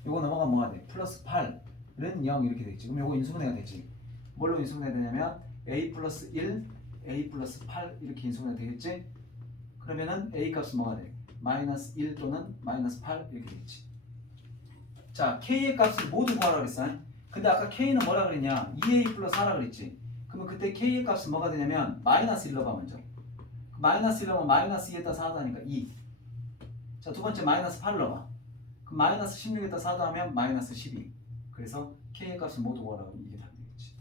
요거 넘어가면 뭐가 돼? 플러스 8은 0 이렇게 되겠지. 그럼 요거 인수분해가 되지. 뭘로 인수분해가 되냐면 a 플러스 1, a 플러스 8 이렇게 인수분해가 되겠지. 그러면은 a 값은 뭐가 돼? 마이너스 1 또는 마이너스 8 이렇게 되겠지. 자, k의 값을 모두 구하라고 그랬어. 근데 아까 k는 뭐라 그랬냐? 2a 플러스 4라 그랬지. 그러면 그때 k의 값은 뭐가 되냐면 마이너스 1로 가 먼저. 마이너스 1로 하면 마이너스 2에다 4 하니까 2. 자, 두 번째 마이너스 8을 넣어봐. 그럼 마이너스 16에다 4 하면 마이너스 12. 그래서 k의 값을 모두 구하라고 하면 이게 답이 되겠지.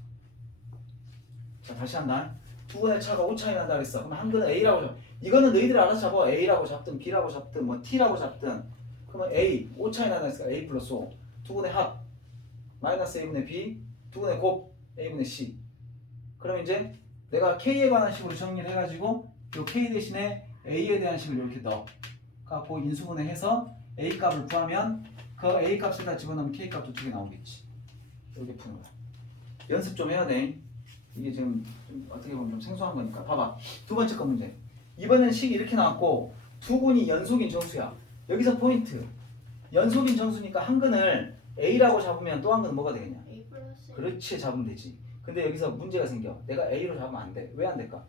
자, 다시 한다. 두 근의 차가 5차이 난다 그랬어. 그럼 한 근은 a라고 잡아. 이거는 너희들이 알아서 잡아. a라고 잡든 b라고 잡든 뭐 t라고 잡든. 그러면 a 5차이 난다 그랬으니까 a 플러스 5. 두 근의 합 마이너스 a분의 b. 두 근의 곱 a분의 c. 그럼 이제 내가 k에 관한 식으로 정리를 해가지고 요 k 대신에 a에 대한 식을 이렇게 넣어 갖고 인수분해해서 a 값을 구하면 그 a 값에다 집어넣으면 k 값도 두 개 나오겠지. 이렇게 푸는 거야. 연습 좀 해야 돼. 이게 지금 좀 어떻게 보면 좀 생소한 거니까. 봐봐. 두 번째 거 문제. 이번엔 식이 이렇게 나왔고 두 근이 연속인 정수야. 여기서 포인트. 연속인 정수니까 한 근을 a라고 잡으면 또 한 근은 뭐가 되겠냐? A 플러스 그렇지, 잡으면 되지. 근데 여기서 문제가 생겨. 내가 a로 잡으면 안 돼. 왜 안 될까?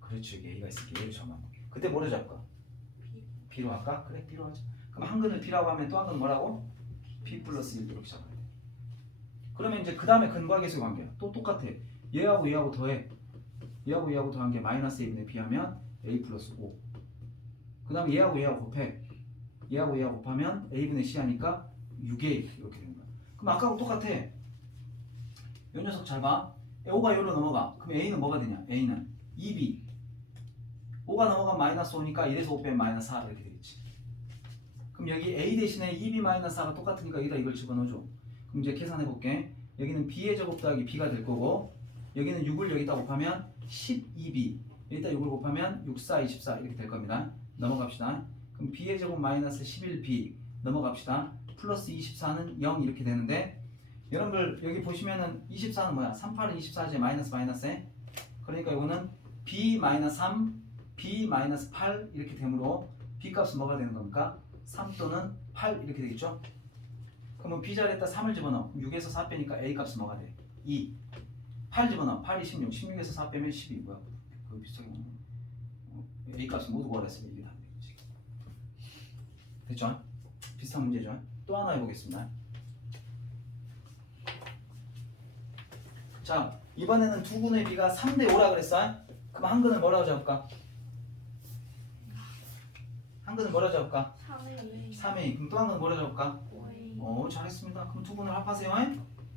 그렇지, 여기 a가 있으니까 a로 잡으면 안 돼. 그때 뭐로 잡을까? B로 할까? 그래 B로 하자. 그럼 한 근을 B라고 하면 또 한 근은 뭐라고? B 플러스 1 이렇게 잡아야 돼. 그러면 이제 그 다음에 근과 계수 관계야. 또 똑같아. 얘하고 얘하고 더해. 얘하고 얘하고 더한 게 마이너스 A분의 B 하면 A 플러스 5. 그 다음에 얘하고 얘하고 곱해. 얘하고 얘하고 곱하면 A분의 C 하니까 6A 이렇게 되는 거야. 그럼 아까하고 똑같아. 이 녀석 잘 봐. 5가 여기로 넘어가. 그럼 A는 뭐가 되냐? A는 2B. 5가 넘어가면 마이너스 5니까 1에서 5 빼면 마이너스 4 이렇게 되겠지. 그럼 여기 A 대신에 2B 마이너스 4가 똑같으니까 여기다 이걸 집어넣어줘. 그럼 이제 계산해 볼게. 여기는 B의 제곱 더하기 B가 될 거고, 여기는 6을 여기다 곱하면 12B, 여기다 6을 곱하면 6, 4, 24 이렇게 될 겁니다. 넘어갑시다. 그럼 B의 제곱 마이너스 11B 넘어갑시다. 플러스 24는 0 이렇게 되는데, 여러분들 여기 보시면은 24는 뭐야? 3, 8은 24지 마이너스 마이너스에. 그러니까 이거는 B 마이너스 3, B 마이너스 8 이렇게 되므로 B 값은 뭐가 되는 겁니까? 3 또는 8 이렇게 되겠죠? 그러면 B 자리에다 3을 집어넣어. 6에서 4 빼니까 A 값은 뭐가 돼? 2. 8 집어넣어. 8이 16. 16에서 4 빼면 12. 뭐야? 그 비슷하게 A 값은 모두 구하랬으면 이게 다 되겠지. 됐죠? 비슷한 문제죠? 또 하나 해보겠습니다. 자, 이번에는 두 근의 B가 3대 5라 그랬어? 그럼 한 근을 뭐라고 잡을까? 한 근을 뭐라고 잡을까? 3A 3A. 그럼 또 한 근을 뭐라고 잡을까? 5A 잘했습니다. 그럼 두 근을 합하세요.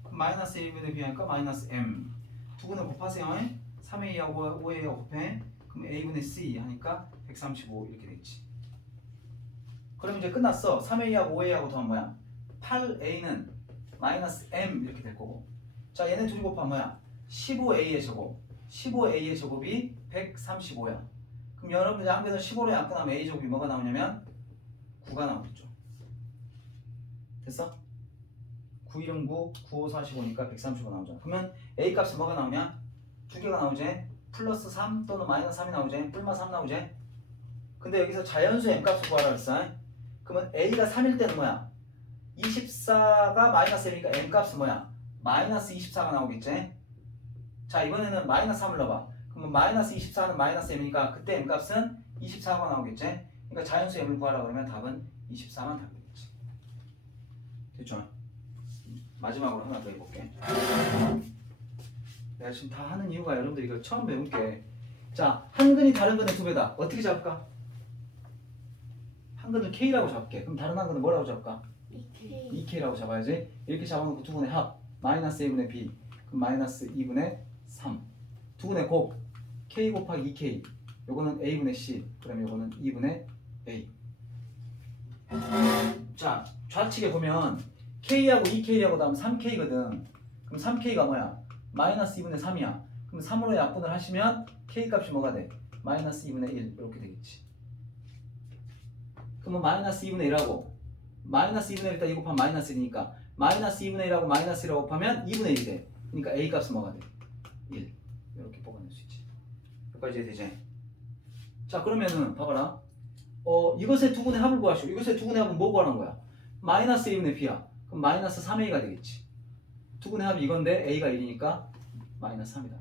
그럼 마이너스 A분의 B 하니까 마이너스 M. 두 근을 곱하세요. 3A하고 5A하고 곱해. 그럼 A분의 C 하니까 135 이렇게 되겠지. 그럼 이제 끝났어. 3A하고 5A하고 더하면 뭐야? 8A는 마이너스 M 이렇게 될 거고. 자, 얘네 둘이 곱하면 뭐야? 15A의 제곱. 15A의 제곱이 135야. 그럼 여러분들 한 개는 15로 약분하면 A 제곱이 뭐가 나오냐면 9가 나오겠죠. 됐어? 9, 1은 9, 9, 5, 45니까 135 나오잖아. 그러면 A 값은 뭐가 나오냐? 두 개가 나오지? 플러스 3 또는 마이너스 3이 나오지? 뿔마 3 나오지? 근데 여기서 자연수 M 값을 구하라 그랬어. 그러면 A가 3일 때는 뭐야? 24가 마이너스 M이니까 M 값은 뭐야? 마이너스 24가 나오겠지? 자, 이번에는 마이너스 3을 넣어봐. 그러면 마이너스 24는 마이너스 M이니까 그때 M 값은 24가 나오겠지? 그러니까 자연수 M을 구하라 그러면 답은 24만 답이 되겠지. 됐죠? 마지막으로 하나 더 해볼게. 내가 지금 다 하는 이유가 여러분들이 이거 처음 배운 게, 자, 한 근이 다른 근의 두 배다. 어떻게 잡을까? 한 근을 K라고 잡을게. 그럼 다른 한 근은 뭐라고 잡을까? 2K 2K라고 잡아야지. 이렇게 잡아놓고 두 근의 합 마이너스 A분의 B, 그럼 마이너스 2분의 3. 두 근의 곱 K 곱하기 2K, 요거는 A분의 C, 그러면 요거는 2분의 A. 자, 좌측에 보면 K하고 2K하고 다음 3K거든. 그럼 3K가 뭐야? 마이너스 2분의 3이야. 그럼 3으로 약분을 하시면 K 값이 뭐가 돼? 마이너스 2분의 1 이렇게 되겠지. 그러면 마이너스 2분의 1하고 마이너스 2분의 1다 2 곱하면 마이너스 1이니까 마이너스 2분의 1하고 마이너스 1하고 곱하면 2분의 1이 돼. 그러니까 A 값은 뭐가 돼? 1. 이렇게 뽑아낼 수 있지. 여기까지 이해되지? 자, 그러면은 봐봐라. 이것의 두 근의 합을 구하시오. 이것의 두 근의 합은 뭐 구하는 거야? 마이너스 A분의 B야. 그럼 마이너스 3A가 되겠지. 두 근의 합이 이건데 A가 1이니까 마이너스 3이다.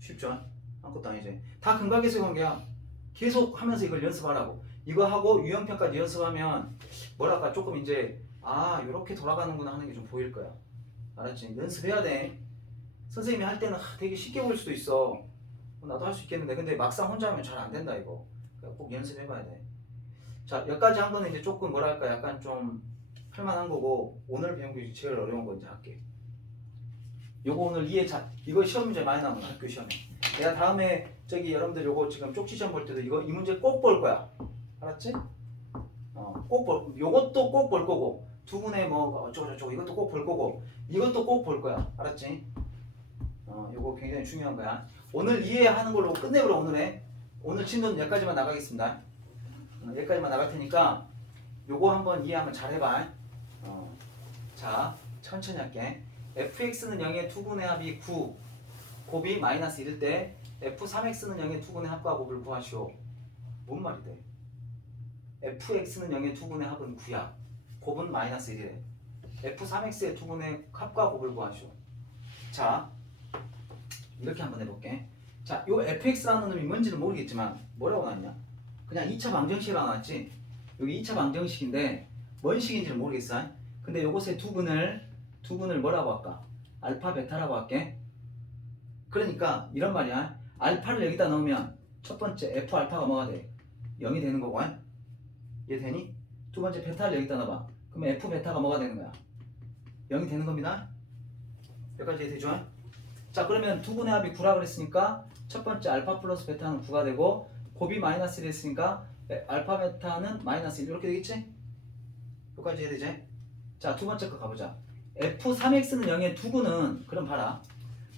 쉽죠? 아무것도 아니지. 다 근각계수의 관계야. 계속 하면서 이걸 연습하라고. 이거 하고 유형편까지 연습하면 뭐랄까 조금 이제 이렇게 돌아가는구나 하는 게 좀 보일 거야. 알았지? 연습해야 돼. 선생님이 할 때는 되게 쉽게 보일 수도 있어. 나도 할 수 있겠는데 근데 막상 혼자 하면 잘 안 된다 이거. 그러니까 꼭 연습해봐야 돼. 자, 여기까지 한 거는 이제 조금 뭐랄까 약간 좀 할만한 거고, 오늘 배운 게 제일 어려운 거 이제 할게. 요거 오늘 이거 시험 문제 많이 나오는 학교 시험에. 내가 다음에 여러분들 요거 지금 쪽지 시험 볼 때도 이 문제 꼭 볼 거야. 알았지? 요것도 꼭 볼 거고, 두 분의 뭐 어쩌고저쩌고 이것도 꼭 볼 거고, 이것도 꼭 볼 거야. 알았지? 요거 굉장히 중요한 거야. 오늘 이해하는 걸로 끝내버려. 오늘 진도는 여기까지만 나가겠습니다. 여기까지만 나갈 테니까 요거 한번 이해하면 잘 해봐. 자, 천천히 할게. fx는 0의 투근의 합이 9, 곱이 마이너스 1일 때 f3x는 0의 투근의 합과 곱을 구하시오. 뭔 말이 돼? fx는 0의 투근의 합은 9야. 곱은 마이너스 1이래. f3x의 투근의 합과 곱을 구하시오. 자, 이렇게 한번 해볼게. 자, 요 fx라는 놈이 뭔지는 모르겠지만 뭐라고 나왔냐? 그냥 2차 방정식으로 나왔지. 여기 2차 방정식인데 뭔 식인지는 모르겠어. 근데 요것의 두 근을 뭐라고 할까? 알파 베타라고 할게. 그러니까 이런 말이야. 알파를 여기다 넣으면 첫 번째 F 알파가 뭐가 돼? 0이 되는 거고. 이해되니? 두 번째 베타를 여기다 넣어봐. 그러면 F 베타가 뭐가 되는 거야? 0이 되는 겁니다. 여기까지 이해되죠? 자, 그러면 두 분의 합이 9라 그랬으니까 첫 번째 알파 플러스 베타는 9가 되고 곱이 마이너스 1 했으니까 알파 베타는 마이너스 1 이렇게 되겠지? 여기까지 이해되지? 자, 두 번째 거 가보자. F3x는 0의 두 근은 그럼 봐라.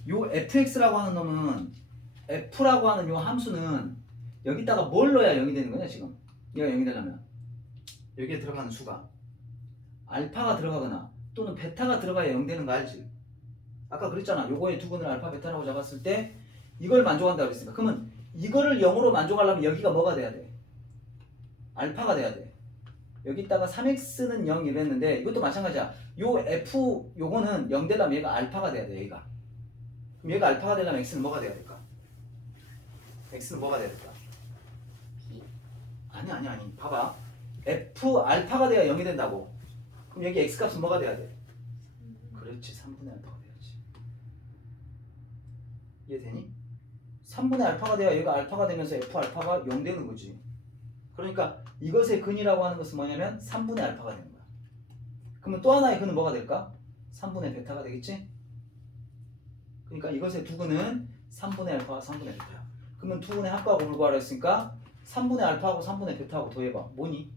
요 fx라고 하는 놈은 f라고 하는 요 함수는 여기다가 뭘 넣어야 0이 되는 거냐 지금? 얘가 0이 되려면 여기에 들어가는 수가 알파가 들어가거나 또는 베타가 들어가야 0 되는 거 알지? 아까 그랬잖아. 요거의 두 근을 알파 베타라고 잡았을 때 이걸 만족한다고 그랬으니까 그러면 이거를 0으로 만족하려면 여기가 뭐가 돼야 돼? 알파가 돼야 돼. 여기다가 3x는 0 이랬는데 이것도 마찬가지야. 요 f 요거는 0 되려면 얘가 알파가 돼야 돼. 얘가. 그럼 얘가 알파가 되려면 x는 뭐가 돼야 될까? x는 뭐가 돼야 될까? 아니. 봐봐. f 알파가 돼야 0이 된다고. 그럼 여기 x 값은 뭐가 돼야 돼? 그렇지. 3분의 알파가 돼야지. 이해되니? 3분의 알파가 돼야 얘가 알파가 되면서 f 알파가 0 되는 거지. 그러니까 이것의 근이라고 하는 것은 뭐냐면 3분의 알파가 되는 거야. 그러면 또 하나의 근은 뭐가 될까? 3분의 베타가 되겠지? 그러니까 이것의 두 근은 3분의 알파와 3분의 베타야. 그러면 두 근의 합과 곱을 구하라 했으니까 3분의 알파하고 3분의 베타하고 더해봐. 뭐니?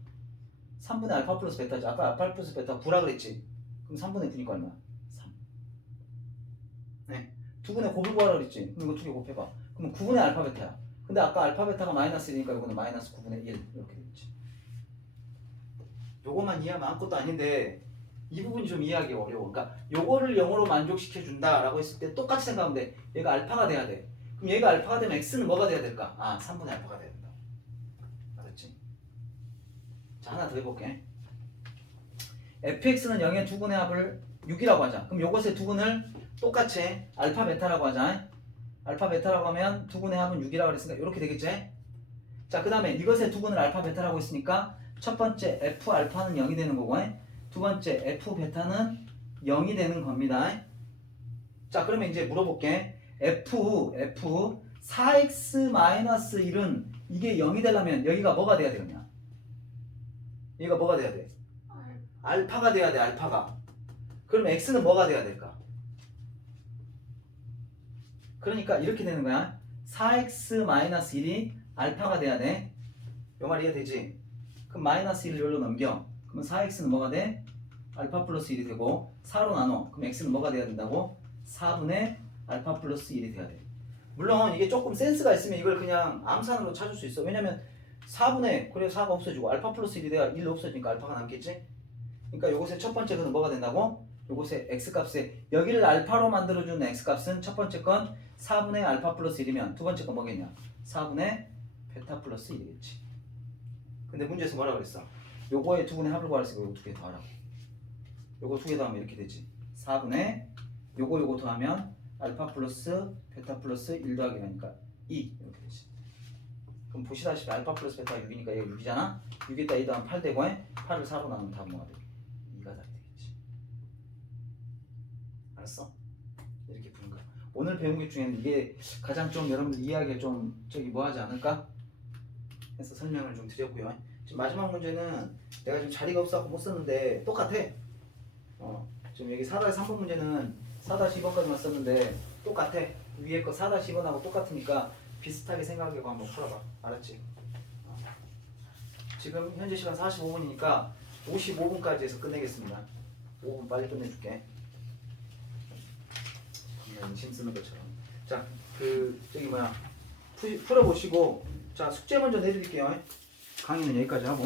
3분의 알파 플러스 베타지. 아까 알파 플러스 베타 9라 그랬지? 그럼 3분의 9니까 얼마야? 3. 네. 두 근의 곱을 구하라 그랬지? 그럼 이거 두 개 곱해봐. 그러면 9분의 알파 베타야. 근데 아까 알파 베타가 마이너스 1이니까 이거는 마이너스 9분의 1 이렇게 되겠지. 요것만 이해하면 아무것도 아닌데 이 부분이 좀 이해하기 어려워. 그러니까 요거를 0으로 만족시켜 준다라고 했을 때 똑같이 생각하면 돼. 얘가 알파가 돼야 돼. 그럼 얘가 알파가 되면 x는 뭐가 돼야 될까? 아, 3분의 알파가 돼야 된다. 알았지? 자, 하나 더 해볼게. fx는 0의 두 근의 합을 6이라고 하자. 그럼 요것의 두 근을 똑같이 알파 베타라고 하자. 알파 베타라고 하면 두 근의 합은 6이라고 그랬으니까 이렇게 되겠지? 자, 그 다음에 이것의 두 근을 알파 베타라고 했으니까 첫 번째 f 알파는 0이 되는 거고 두 번째 f 베타는 0이 되는 겁니다. 자, 그러면 이제 물어볼게. f 4x-1은 이게 0이 되려면 여기가 뭐가 돼야 되느냐? 얘가 뭐가 돼야 돼? 알파가 돼야 돼. 알파가. 그럼 x는 뭐가 돼야 될까? 그러니까 이렇게 되는 거야. 4x-1이 알파가 돼야 돼. 요 말 이해되지? 그럼 마이너스 1을 여기로 넘겨. 그러면 4x는 뭐가 돼? 알파 플러스 1이 되고 4로 나눠. 그럼 x는 뭐가 돼야 된다고? 4분의 알파 플러스 1이 돼야 돼. 물론 이게 조금 센스가 있으면 이걸 그냥 암산으로 찾을 수 있어. 왜냐면 4분의 그래 4가 없어지고 알파 플러스 1이 돼야 1 없어지니까 알파가 남겠지? 그러니까 요것의 첫 번째 근은 뭐가 된다고? 요것의 x값에 여기를 알파로 만들어주는 x값은 첫 번째 건 4분의 알파 플러스 1이면 두 번째 건 뭐겠냐? 4분의 베타 플러스 1이겠지. 근데 문제에서 뭐라 그랬어? 요거의 두 분의 합을 구하랬으니까 요거 두 개 더하라고. 요거 두 개 더하면 이렇게 되지. 4분의 요거 더하면 알파 플러스 베타 플러스 1 더하기 하니까 2 이렇게 되지. 그럼 보시다시피 알파 플러스 베타가 6이니까 얘가 6이잖아. 6에다 2 더하면 8 되고 8을 4로 나누면 답은 뭐가 돼? 2가 답이 되겠지. 알았어? 이렇게 푸는 거야. 오늘 배운 것 중에는 이게 가장 좀 여러분들 이해하기가 좀 뭐 하지 않을까? 해서 설명을 좀 드렸고요. 지금 마지막 문제는 내가 지금 자리가 없어서 못 썼는데 똑같아. 지금 여기 4-3번 문제는 4-2번까지만 썼는데 똑같아. 위에 거 4-2번하고 똑같으니까 비슷하게 생각하고 한번 풀어봐. 알았지? 지금 현재 시간 45분이니까 55분까지 해서 끝내겠습니다. 5분 빨리 끝내줄게. 심 쓰는 것처럼. 자, 풀어보시고 자, 숙제 먼저 내드릴게요. 강의는 여기까지 하고